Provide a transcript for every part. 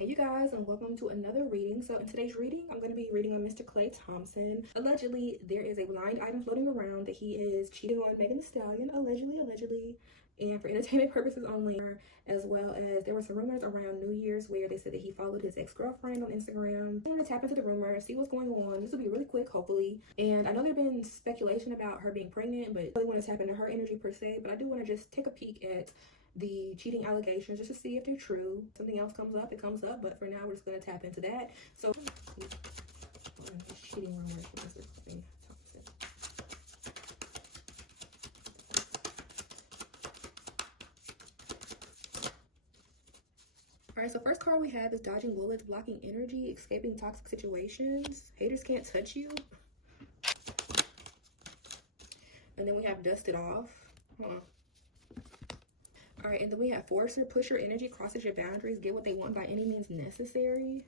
Hey you guys, and welcome to another reading. So in today's reading, I'm going to be reading on Mr. Klay Thompson. Allegedly, there is a blind item floating around that he is cheating on Megan Thee Stallion, allegedly, and for entertainment purposes only, as well as there were some rumors around New Year's where they said that he followed his ex-girlfriend on Instagram. I'm going to tap into the rumor, see what's going on. This will be really quick, hopefully. And I know there's been speculation about her being pregnant, but I really want to tap into her energy per se, but I do want to just take a peek at the cheating allegations just to see if they're true. Something else comes up, it comes up, but for now we're just going to tap into that. So cheating rumors from Mr. Klay Thompson. Alright, so first card we have is dodging bullets, blocking energy, escaping toxic situations. Haters can't touch you. And then we have dust it off. All right, and then we have forcer, push your energy, crosses your boundaries, get what they want by any means necessary.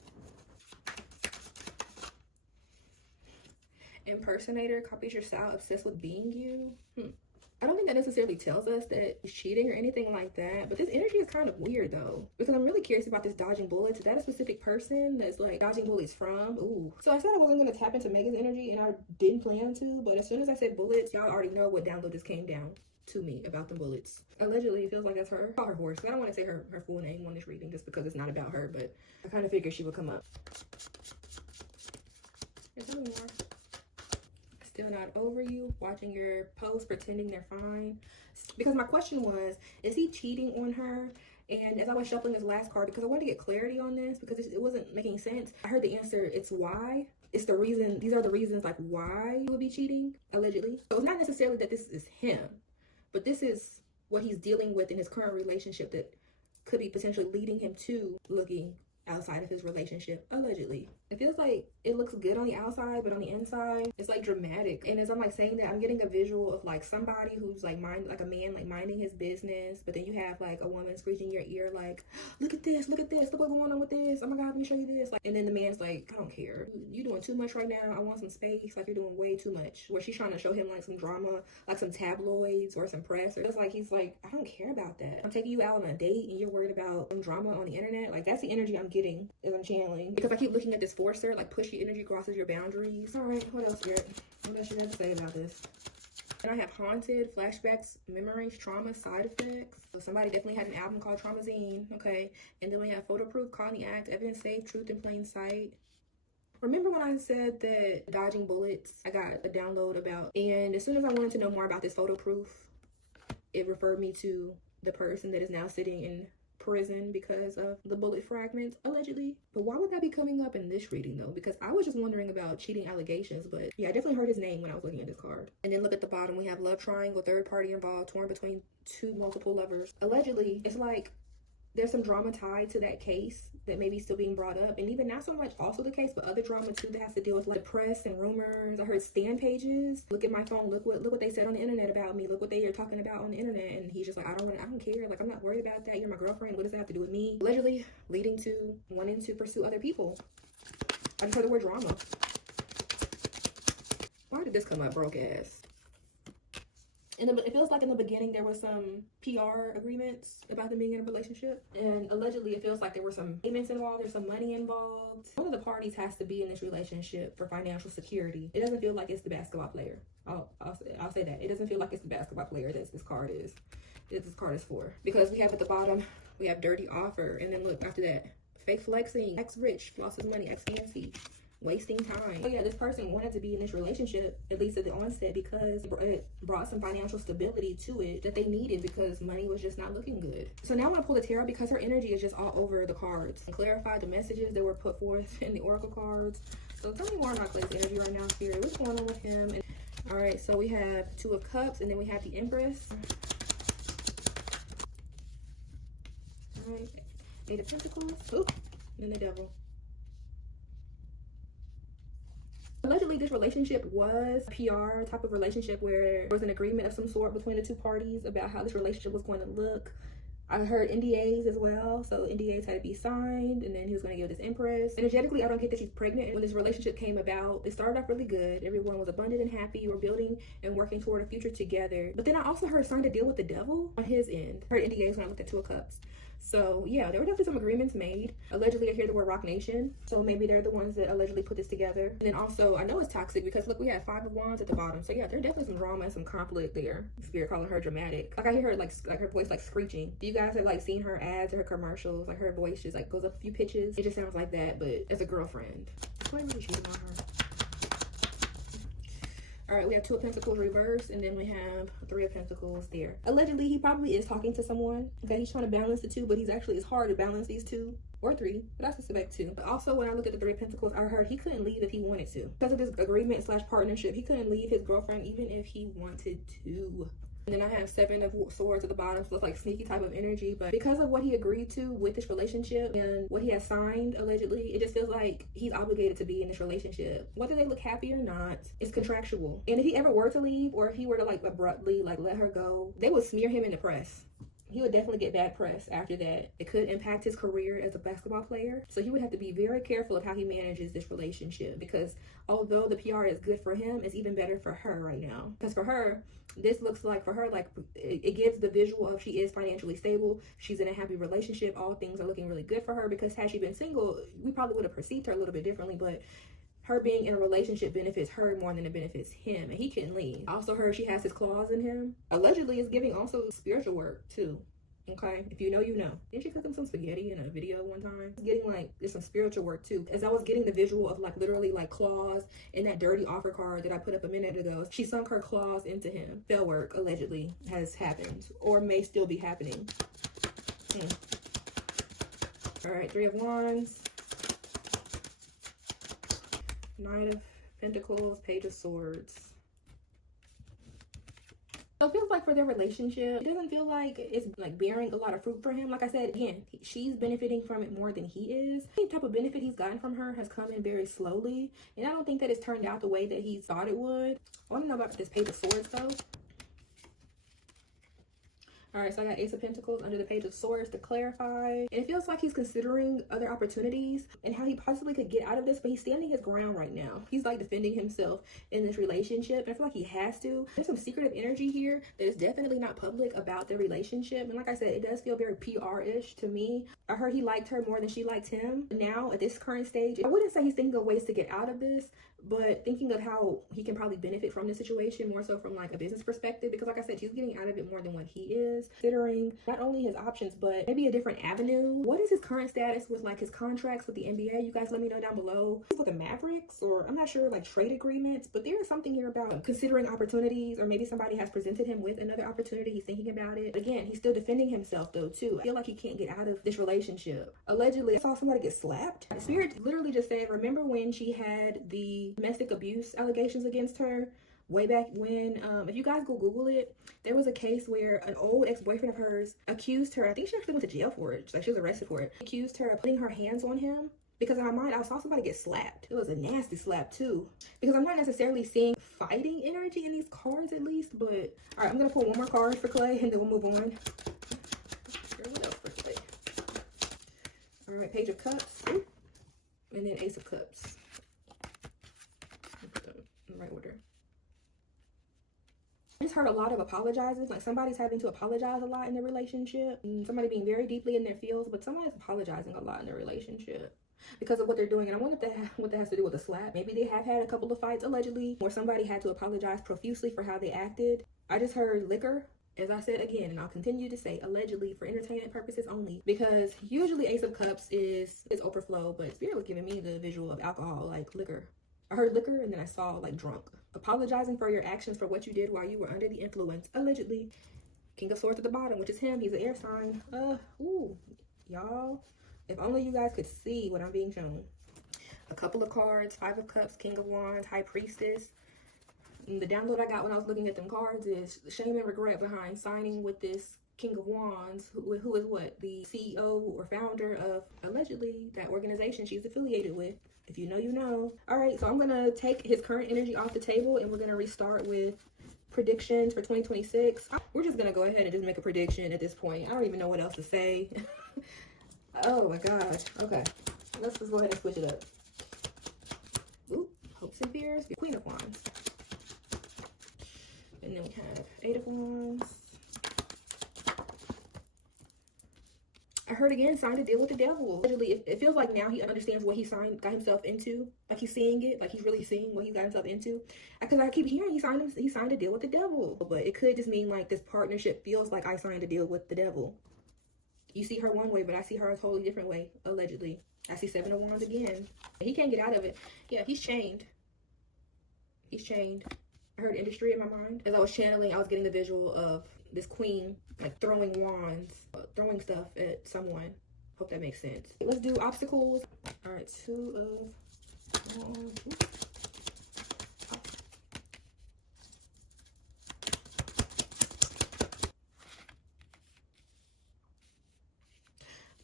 Impersonator, copies your style, obsessed with being you. I don't think that necessarily tells us that he's cheating or anything like that, but this energy is kind of weird though, because I'm really curious about this dodging bullets. Is that a specific person that's like dodging bullets from? Ooh. So I said I wasn't going to tap into Megan's energy, and I didn't plan to, but as soon as I said bullets, y'all already know what download just came down to me about the bullets. Allegedly, it feels like that's her. Call her horse. I don't want to say her full name on this reading just because it's not about her, but I kind of figured she would come up. There's no more. Still not over you, watching your posts, pretending they're fine. Because my question was, is he cheating on her? And as I was shuffling this last card, because I wanted to get clarity on this, because it wasn't making sense, I heard the answer, it's why. It's the reason, these are the reasons like why he would be cheating, allegedly. So it's not necessarily that this is him, but this is what he's dealing with in his current relationship that could be potentially leading him to looking outside of his relationship, allegedly. It feels like it looks good on the outside, but on the inside, it's like dramatic. And as I'm like saying that, I'm getting a visual of like somebody who's like like a man like minding his business, but then you have like a woman screeching in your ear like, look at this, look what's going on with this, oh my god, let me show you this. Like, and then the man's like, I don't care, you're doing too much right now, I want some space, like you're doing way too much. Where she's trying to show him like some drama, like some tabloids or some press, or it's like he's like, I don't care about that. I'm taking you out on a date and you're worried about some drama on the internet. Like that's the energy I'm getting as I'm channeling, because I keep looking at this forcer, like push your energy, crosses your boundaries. All right, what else, Garrett? What else you have to say about this? And I have haunted, flashbacks, memories, trauma, side effects. So somebody definitely had an album called Traumazine, okay? And then we have photo proof, caught in the act, evidence safe, truth in plain sight. Remember when I said that dodging bullets, I got a download about, and as soon as I wanted to know more about this photo proof, it referred me to the person that is now sitting in prison because of the bullet fragments, allegedly. But why would that be coming up in this reading though? Because I was just wondering about cheating allegations, but yeah, I definitely heard his name when I was looking at this card. And then look at the bottom, we have love triangle, third party involved, torn between two multiple lovers. Allegedly, it's like there's some drama tied to that case that may be still being brought up, and even not so much also the case, but other drama too that has to deal with like press and rumors. I heard stan pages. Look at my phone. Look what they said on the internet about me. Look what they are talking about on the internet. And he's just like, I don't care. Like I'm not worried about that. You're my girlfriend. What does that have to do with me? Allegedly leading to wanting to pursue other people. I just heard the word drama. Why did this come up, broke ass? And it feels like in the beginning there was some PR agreements about them being in a relationship, and allegedly it feels like there were some payments involved, there's some money involved. One of the parties has to be in this relationship for financial security. It doesn't feel like it's the basketball player. I'll say that. It doesn't feel like it's the basketball player that this card is for. Because we have at the bottom, we have dirty offer, and then look after that, fake flexing, ex-rich, flosses money, ex-fancy. Wasting time. Oh yeah, this person wanted to be in this relationship, at least at the onset, because it brought some financial stability to it that they needed, because money was just not looking good. So now I'm gonna pull the tarot because her energy is just all over the cards and clarify the messages that were put forth in the oracle cards. So tell me more about Klay's energy right now, Spirit. What's going on with him? And all right, so we have Two of Cups, and then we have the Empress. All right, Eight of Pentacles. Ooh, and then the Devil. Allegedly, this relationship was a PR type of relationship where there was an agreement of some sort between the two parties about how this relationship was going to look. I heard NDAs as well, so NDAs had to be signed, and then he was going to give this Empress. Energetically, I don't get that she's pregnant. When this relationship came about, it started off really good. Everyone was abundant and happy. You were building and working toward a future together. But then I also heard signed a deal with the devil on his end. I heard NDAs when I looked at Two of Cups. So yeah, there were definitely some agreements made. Allegedly, I hear the word Rock Nation, so maybe they're the ones that allegedly put this together. And then also, I know it's toxic because look, we have 5 of Wands at the bottom. So yeah, there's definitely some drama and some conflict there. Spirit calling her dramatic. Like I hear her like her voice like screeching. Do you guys have like seen her ads or her commercials? Like her voice just like goes up a few pitches. It just sounds like that, but as a girlfriend. Why really cheating on her? All right, we have 2 of Pentacles reversed, and then we have 3 of Pentacles there. Allegedly, he probably is talking to someone. Okay, he's trying to balance the 2, but it's hard to balance these 2 or 3, but I suspect 2. But also, when I look at the 3 of Pentacles, I heard he couldn't leave if he wanted to. Because of this agreement / partnership, he couldn't leave his girlfriend even if he wanted to. And then I have 7 of Swords at the bottom, so it's like sneaky type of energy. But because of what he agreed to with this relationship and what he has signed, allegedly, it just feels like he's obligated to be in this relationship. Whether they look happy or not, it's contractual. And if he ever were to leave, or if he were to like abruptly like let her go, they would smear him in the press. He would definitely get bad press after that. It could impact his career as a basketball player. So he would have to be very careful of how he manages this relationship, because although the PR is good for him, it's even better for her right now. Because for her, this looks like, for her, like it gives the visual of she is financially stable. She's in a happy relationship. All things are looking really good for her, because had she been single, we probably would have perceived her a little bit differently. But her being in a relationship benefits her more than it benefits him, and he can leave. Also heard she has his claws in him. Allegedly, is giving also spiritual work too. Okay, if you know, you know. Didn't she cook him some spaghetti in a video one time? Getting like, there's some spiritual work too. As I was getting the visual of like literally like claws in that dirty offer card that I put up a minute ago, she sunk her claws into him. Spell work allegedly has happened, or may still be happening. All right, 3 of Wands. Knight of Pentacles, Page of Swords. So it feels like for their relationship, it doesn't feel like it's like bearing a lot of fruit for him. Like I said, again, she's benefiting from it more than he is. The type of benefit he's gotten from her has come in very slowly. And I don't think that it's turned out the way that he thought it would. I want to know about this Page of Swords though. All right, so I got Ace of Pentacles under the Page of Swords to clarify. And it feels like he's considering other opportunities and how he possibly could get out of this, but he's standing his ground right now. He's like defending himself in this relationship. And I feel like he has to. There's some secretive energy here that is definitely not public about their relationship. And like I said, it does feel very PR-ish to me. I heard he liked her more than she liked him. Now, at this current stage, I wouldn't say he's thinking of ways to get out of this, but thinking of how he can probably benefit from this situation more so from like a business perspective, because like I said, she's getting out of it more than what he is, considering not only his options but maybe a different avenue. What is his current status with like his contracts with the NBA? You guys let me know down below. With the Mavericks, or I'm not sure, like trade agreements, but there is something here about considering opportunities, or maybe somebody has presented him with another opportunity. He's thinking about it. Again, he's still defending himself though too. I feel like he can't get out of this relationship. Allegedly, I saw somebody get slapped. Spirit literally just said, remember when she had the domestic abuse allegations against her way back when? If you guys go Google it, there was a case where an old ex-boyfriend of hers accused her, I think she actually went to jail for it, like she was arrested for it, accused her of putting her hands on him. Because in my mind, I saw somebody get slapped. It was a nasty slap too. Because I'm not necessarily seeing fighting energy in these cards at least, but all right, I'm gonna pull one more card for Klay and then we'll move on. What else for Klay? All right, Page of Cups, and then Ace of Cups. Put them in the right order. I just heard a lot of apologizes, like somebody's having to apologize a lot in their relationship, and somebody being very deeply in their feels, but somebody's apologizing a lot in their relationship because of what they're doing. And I wonder what that has to do with a slap. Maybe they have had a couple of fights allegedly where somebody had to apologize profusely for how they acted. I just heard liquor, as I said again, and I'll continue to say allegedly for entertainment purposes only, because usually Ace of Cups is overflow, but Spirit was giving me the visual of alcohol, like liquor. I heard liquor and then I saw like drunk. Apologizing for your actions for what you did while you were under the influence, allegedly. King of Swords at the bottom, which is him. He's an air sign. Ooh, y'all. If only you guys could see what I'm being shown. A couple of cards, 5 of Cups, King of Wands, High Priestess. And the download I got when I was looking at them cards is shame and regret behind signing with this King of Wands, who is what? The CEO or founder of, allegedly, that organization she's affiliated with. If you know, you know. All right, so I'm going to take his current energy off the table and we're going to restart with predictions for 2026. We're just going to go ahead and just make a prediction at this point. I don't even know what else to say. Oh my gosh. Okay. Let's just go ahead and switch it up. Ooh, hopes and fears. Queen of Wands. And then we have 8 of Wands. I heard again, signed a deal with the devil. Allegedly, it feels like now he understands what he got himself into. Like he's seeing it, like he's really seeing what he got himself into. Because I keep hearing he signed a deal with the devil. But it could just mean like this partnership feels like I signed a deal with the devil. You see her one way, but I see her a totally different way, allegedly. I see 7 of Wands again. He can't get out of it. Yeah, he's chained. He's chained. I heard industry in my mind. As I was channeling, I was getting the visual of this queen, like throwing wands, throwing stuff at someone. Hope that makes sense. Let's do obstacles. All right, 2 of Wands.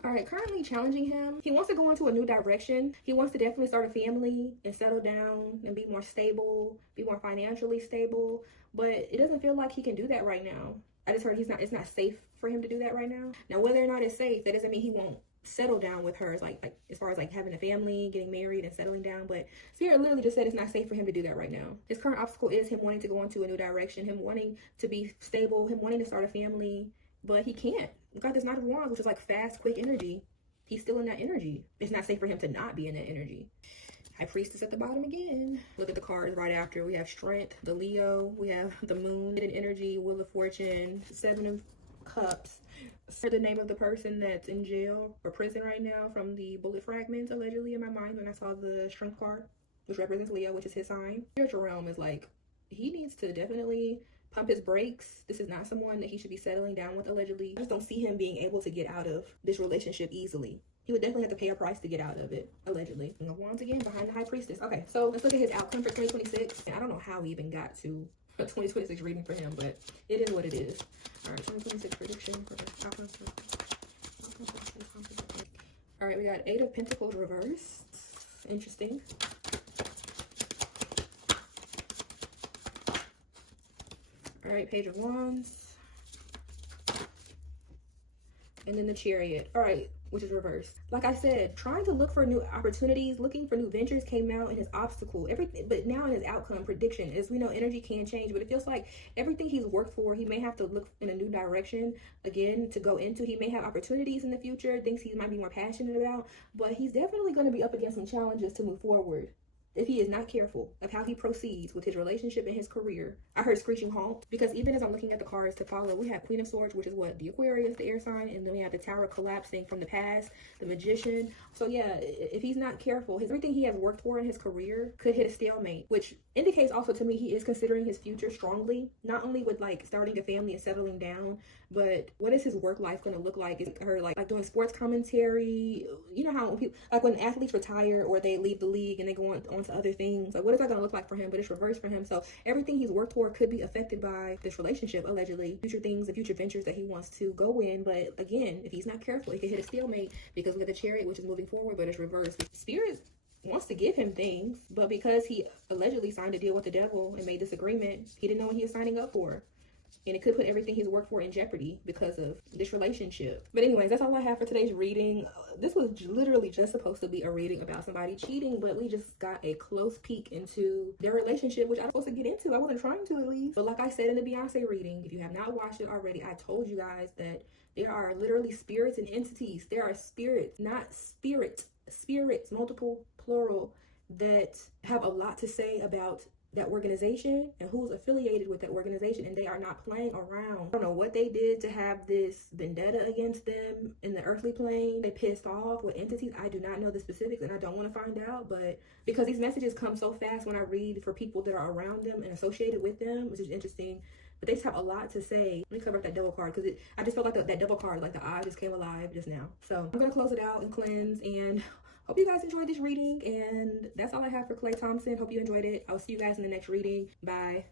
All right, currently challenging him. He wants to go into a new direction. He wants to definitely start a family and settle down and be more stable, be more financially stable. But it doesn't feel like he can do that right now. I just heard it's not safe for him to do that right now. Now, whether or not it's safe, that doesn't mean he won't settle down with her. It's like as far as like having a family, getting married and settling down. But Spirit literally just said it's not safe for him to do that right now. His current obstacle is him wanting to go into a new direction, him wanting to be stable, him wanting to start a family, but he can't. We got this Knight of Wands, which is like fast, quick energy. He's still in that energy. It's not safe for him to not be in that energy. High Priestess at the bottom again. Look at the cards right after. We have Strength, the Leo. We have the Moon, Hidden Energy, Wheel of Fortune, 7 of Cups. For the name of the person that's in jail or prison right now from the bullet fragments, allegedly, in my mind when I saw the Strength card, which represents Leo, which is his sign. Spiritual realm is like, he needs to definitely pump his brakes. This is not someone that he should be settling down with, allegedly. I just don't see him being able to get out of this relationship easily. He would definitely have to pay a price to get out of it, allegedly. King of Wands again behind the High Priestess. Okay, so let's look at his outcome for 2026. And I don't know how we even got to a 2026 reading for him, but it is what it is. All right, 2026 prediction for the outcome. All right, we got 8 of Pentacles reversed. Interesting. All right, Page of Wands. And then the Chariot. All right, which is reversed. Like I said, trying to look for new opportunities, looking for new ventures came out in his obstacle. Everything, but now in his outcome prediction, as we know, energy can change, but it feels like everything he's worked for, he may have to look in a new direction again to go into. He may have opportunities in the future, things he might be more passionate about, but he's definitely going to be up against some challenges to move forward if he is not careful of how he proceeds with his relationship and his career. I heard screeching halt, because even as I'm looking at the cards to follow, we have Queen of Swords, which is what? The Aquarius, the air sign, and then we have the Tower collapsing from the past, the Magician. So yeah, if he's not careful, everything he has worked for in his career could hit a stalemate, which indicates also to me he is considering his future strongly, not only with like starting a family and settling down, but what is his work life going to look like? Is her like doing sports commentary? You know how people, like when athletes retire or they leave the league and they go on to other things, like what is that going to look like for him? But it's reversed for him. So everything he's worked for could be affected by this relationship, allegedly. Future things, the future ventures that he wants to go in. But again, if he's not careful, he could hit a stalemate, because we got the Chariot, which is moving forward, but it's reversed. Spirit wants to give him things, but because he allegedly signed a deal with the devil and made this agreement, he didn't know what he was signing up for. And it could put everything he's worked for in jeopardy because of this relationship. But anyways, that's all I have for today's reading. This was literally just supposed to be a reading about somebody cheating, but we just got a close peek into their relationship, which I was supposed to get into. I wasn't trying to, at least. But like I said in the Beyonce reading, if you have not watched it already, I told you guys that there are literally spirits and entities. There are spirits, not spirits, multiple, plural, that have a lot to say about that organization and who's affiliated with that organization, and they are not playing around. I don't know what they did to have this vendetta against them in the earthly plane. They pissed off what entities. I do not know the specifics, and I don't want to find out, but because these messages come so fast when I read for people that are around them and associated with them, which is interesting, but they just have a lot to say. Let me cover up that devil card, because I just felt like that devil card, like the eye just came alive just now. So I'm gonna close it out and cleanse, and hope you guys enjoyed this reading, and that's all I have for Klay Thompson. Hope you enjoyed it. I'll see you guys in the next reading. Bye.